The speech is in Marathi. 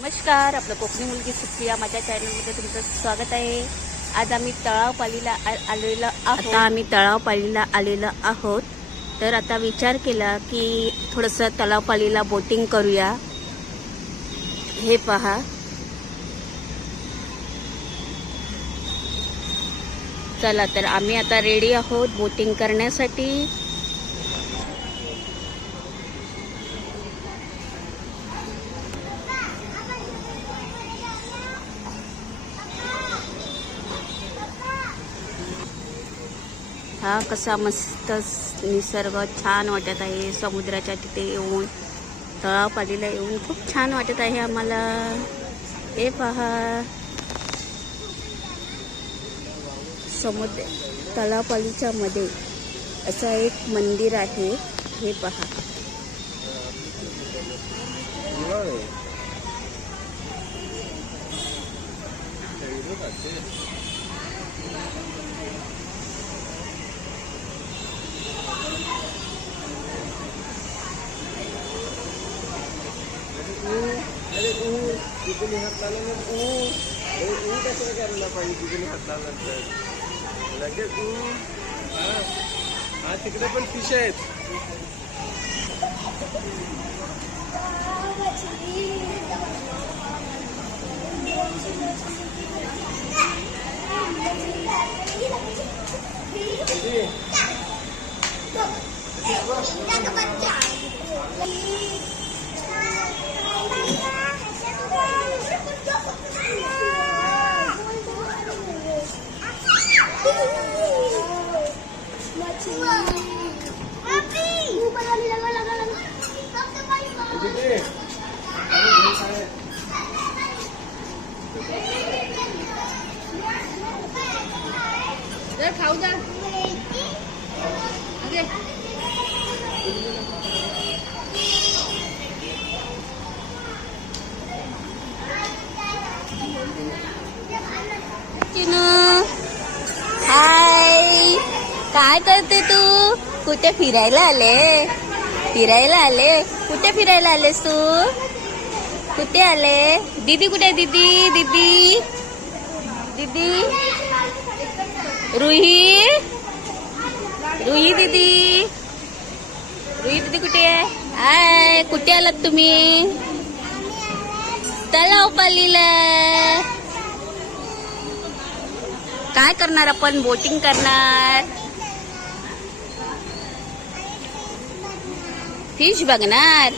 नमस्कार, आपलं कोकणी मुलगी सुप्रिया माझ्या चॅनलमध्ये तुमचं स्वागत आहे. आज आम्ही तळावपालीला आलेलो आहोत. आता आम्ही तळावपालीला आलेलो आहोत. तर आता विचार केला की थोडंसं तळावपालीला बोटिंग करूया. हे पहा, चला तर आम्ही आता रेडी आहोत बोटिंग करण्यासाठी. हा कसा मस्त निसर्ग छान वाटत आहे. समुद्राच्या तिथे येऊन तळावपालीला येऊन खूप छान वाटत आहे आम्हाला. हे पहा, समुद्र तळावपालीच्या मध्ये असं एक मंदिर आहे. हे पहा, तिथे हात लावल्यानंतर कसं करायला पाहिजे. तिथे हात लावल्यानंतर लगेच हा तिकडे पण फिश आहेत. खाऊ जा. हाय, काय करते तू? कुठे फिरायला आले? फिरायला आले? कुठे फिरायला आलेस तू? कुठे आले? दीदी कुठे आहे? दीदी दीदी दीदी रुही रुही दीदी रुही दीदी कुठे आहे? हाय, कुठे आलात तुम्ही? तळावपालीला. काय करणार आपण? बोटिंग करणार, फिश बघणार.